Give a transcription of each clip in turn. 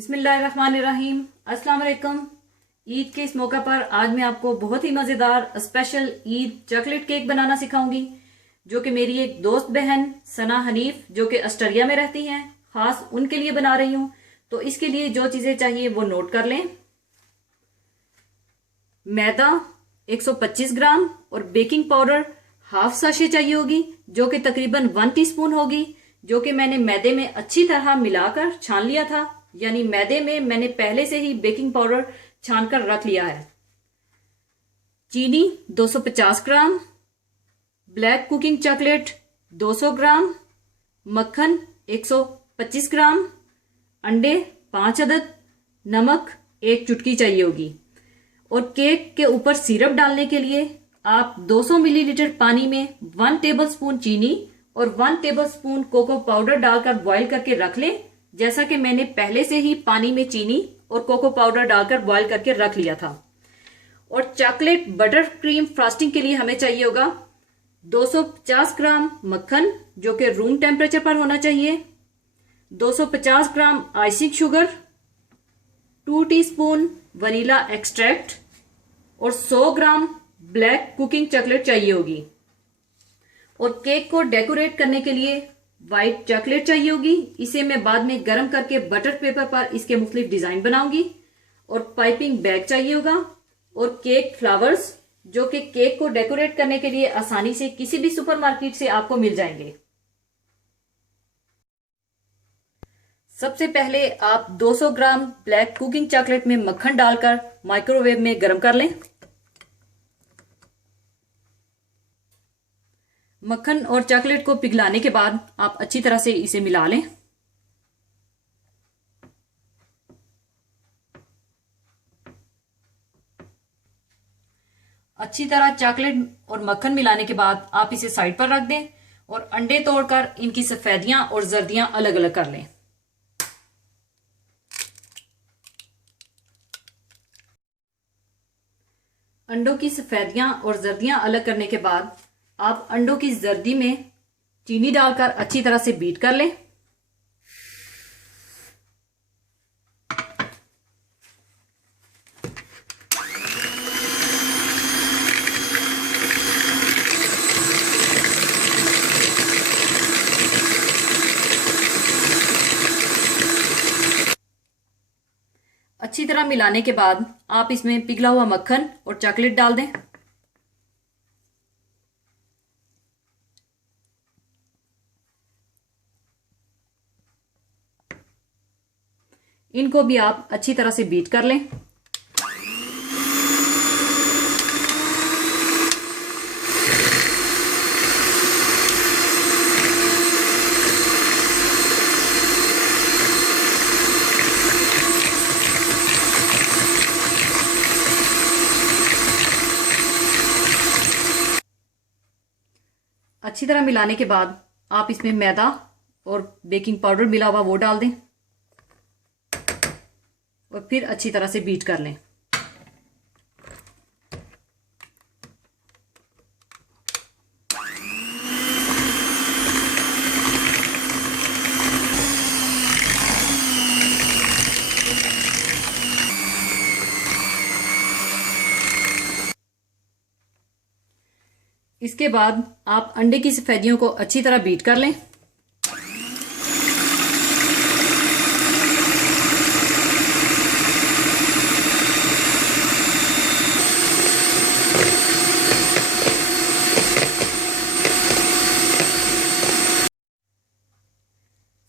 बिस्मिल्लाहिर्रहमानिर्रहीम। अस्सलाम वालेकुम। ईद के इस मौका पर आज मैं आपको बहुत ही मज़ेदार स्पेशल ईद चॉकलेट केक बनाना सिखाऊंगी, जो कि मेरी एक दोस्त बहन सना हनीफ जो कि ऑस्ट्रेलिया में रहती हैं, ख़ास उनके लिए बना रही हूँ। तो इसके लिए जो चीज़ें चाहिए वो नोट कर लें। मैदा 125 ग्राम और बेकिंग पाउडर हाफ साशे चाहिए होगी, जो कि तकरीबन 1 टीस्पून होगी, जो कि मैंने मैदे में अच्छी तरह मिलाकर छान लिया था। यानी मैदे में मैंने पहले से ही बेकिंग पाउडर छानकर रख लिया है। चीनी 250 ग्राम, ब्लैक कुकिंग चॉकलेट 200 ग्राम, मक्खन 125 ग्राम, अंडे 5 अदद, नमक 1 चुटकी चाहिए होगी। और केक के ऊपर सिरप डालने के लिए आप 200 मिलीलीटर पानी में 1 टेबलस्पून चीनी और 1 टेबलस्पून कोको पाउडर डालकर बॉईल करके रख लें, जैसा कि मैंने पहले से ही पानी में चीनी और कोको पाउडर डालकर बॉईल करके रख लिया था। और चॉकलेट बटर क्रीम फ्रॉस्टिंग के लिए हमें चाहिए होगा 250 ग्राम मक्खन, जो कि रूम टेम्परेचर पर होना चाहिए, 250 gram icing sugar, 2 teaspoon vanilla extract और 100 ग्राम ब्लैक कुकिंग चॉकलेट चाहिए होगी। और केक को डेकोरेट करने के लिए व्हाइट चॉकलेट चाहिए होगी। इसे मैं बाद में गर्म करके बटर पेपर पर इसके मुख्तलिफ डिजाइन बनाऊंगी। और पाइपिंग बैग चाहिए होगा और केक फ्लावर्स, जो कि केक को डेकोरेट करने के लिए आसानी से किसी भी सुपरमार्केट से आपको मिल जाएंगे। सबसे पहले आप 200 ग्राम ब्लैक कुकिंग चॉकलेट में मक्खन डालकर माइक्रोवेव में गर्म कर लें। मक्खन और चॉकलेट को पिघलाने के बाद आप अच्छी तरह से इसे मिला लें। अच्छी तरह चॉकलेट और मक्खन मिलाने के बाद आप इसे साइड पर रख दें और अंडे तोड़कर इनकी सफेदियां और जर्दियां अलग अलग कर लें। अंडों की सफेदियां और जर्दियां अलग करने के बाद आप अंडों की जर्दी में चीनी डालकर अच्छी तरह से बीट कर लें। अच्छी तरह मिलाने के बाद आप इसमें पिघला हुआ मक्खन और चॉकलेट डाल दें। इनको भी आप अच्छी तरह से बीट कर लें। अच्छी तरह मिलाने के बाद आप इसमें मैदा और बेकिंग पाउडर मिला हुआ वो डाल दें और फिर अच्छी तरह से बीट कर लें। इसके बाद आप अंडे की सफेदियों को अच्छी तरह बीट कर लें।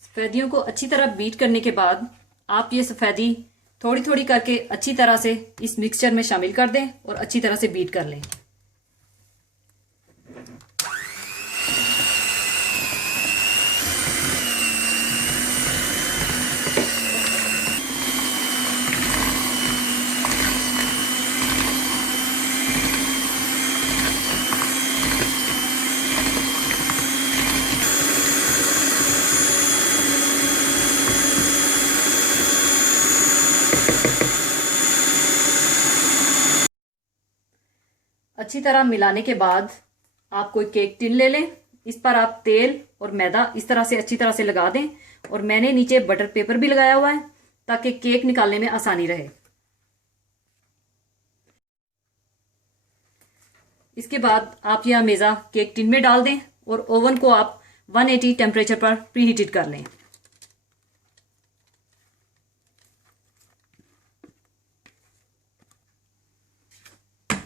सफेदियों को अच्छी तरह बीट करने के बाद आप ये सफेदी थोड़ी थोड़ी करके अच्छी तरह से इस मिक्सचर में शामिल कर दें और अच्छी तरह से बीट कर लें। अच्छी तरह मिलाने के बाद आप कोई केक टिन ले लें। इस पर आप तेल और मैदा इस तरह से अच्छी तरह से लगा दें और मैंने नीचे बटर पेपर भी लगाया हुआ है ताकि केक निकालने में आसानी रहे। इसके बाद आप यह मेज़ा केक टिन में डाल दें और ओवन को आप 180 टेम्परेचर पर प्रीहीटेड कर लें।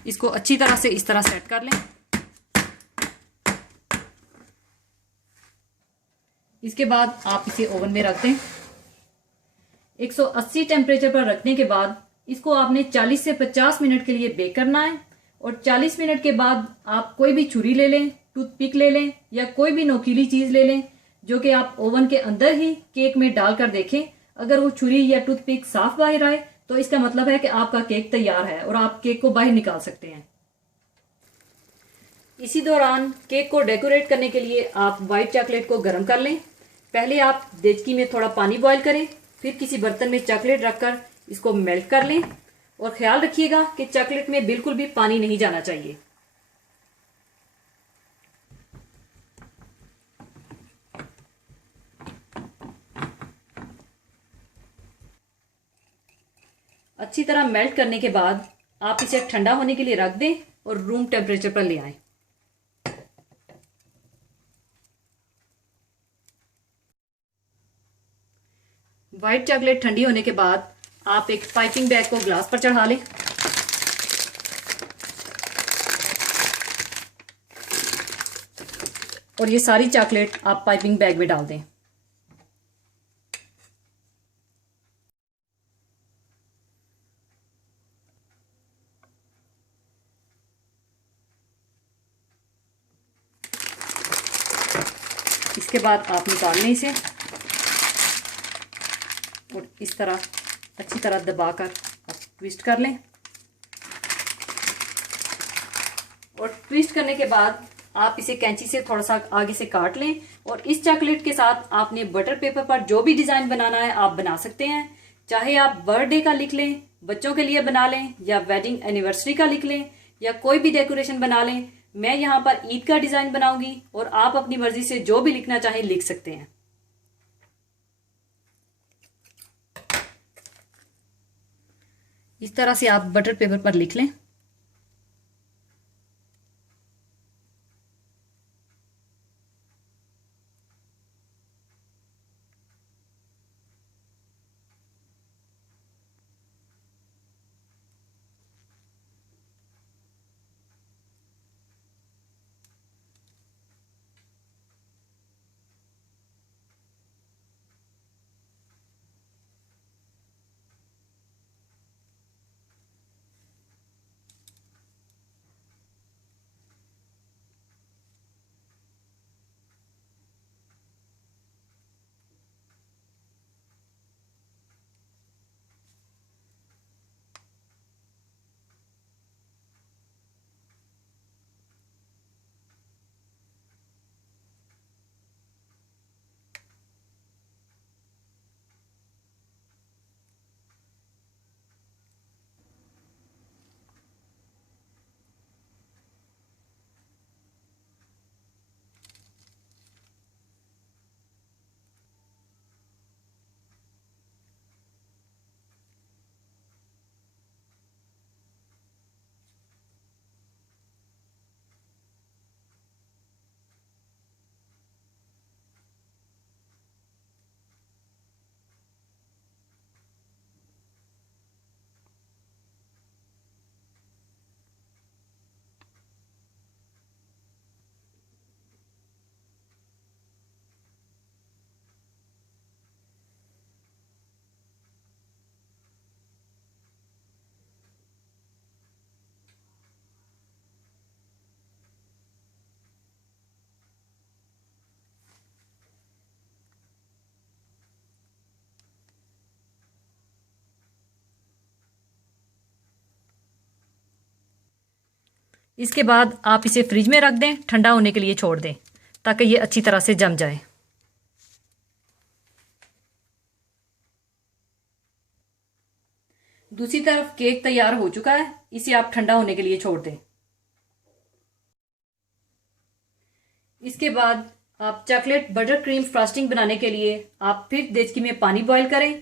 इसको अच्छी तरह से इस तरह सेट कर लें। इसके बाद आप इसे ओवन में रख दें। 180 टेम्परेचर पर रखने के बाद इसको आपने 40 से 50 मिनट के लिए बेक करना है और 40 मिनट के बाद आप कोई भी छुरी ले लें, टूथपिक ले लें या कोई भी नोकीली चीज़ ले लें जो कि आप ओवन के अंदर ही केक में डालकर देखें। अगर वो छुरी या टूथपिक साफ बाहर आए तो इसका मतलब है कि आपका केक तैयार है और आप केक को बाहर निकाल सकते हैं। इसी दौरान केक को डेकोरेट करने के लिए आप वाइट चॉकलेट को गर्म कर लें। पहले आप देचकी में थोड़ा पानी बॉईल करें, फिर किसी बर्तन में चॉकलेट रखकर इसको मेल्ट कर लें और ख्याल रखिएगा कि चॉकलेट में बिल्कुल भी पानी नहीं जाना चाहिए। अच्छी तरह मेल्ट करने के बाद आप इसे ठंडा होने के लिए रख दें और रूम टेम्परेचर पर ले आएं। व्हाइट चॉकलेट ठंडी होने के बाद आप एक पाइपिंग बैग को ग्लास पर चढ़ा लें और ये सारी चॉकलेट आप पाइपिंग बैग में डाल दें। इसके बाद आप निकाल लें इसे और इस तरह अच्छी तरह दबाकर आप ट्विस्ट कर लें और ट्विस्ट करने के बाद आप इसे कैंची से थोड़ा सा आगे से काट लें और इस चॉकलेट के साथ आपने बटर पेपर पर जो भी डिज़ाइन बनाना है आप बना सकते हैं। चाहे आप बर्थडे का लिख लें, बच्चों के लिए बना लें या वेडिंग एनिवर्सरी का लिख लें या कोई भी डेकोरेशन बना लें। मैं यहाँ पर ईद का डिज़ाइन बनाऊंगी और आप अपनी मर्जी से जो भी लिखना चाहें लिख सकते हैं। इस तरह से आप बटर पेपर पर लिख लें। इसके बाद आप इसे फ्रिज में रख दें, ठंडा होने के लिए छोड़ दें ताकि ये अच्छी तरह से जम जाए। दूसरी तरफ केक तैयार हो चुका है, इसे आप ठंडा होने के लिए छोड़ दें। इसके बाद आप चॉकलेट बटर क्रीम फ्रॉस्टिंग बनाने के लिए आप फिर देचकी में पानी बॉईल करें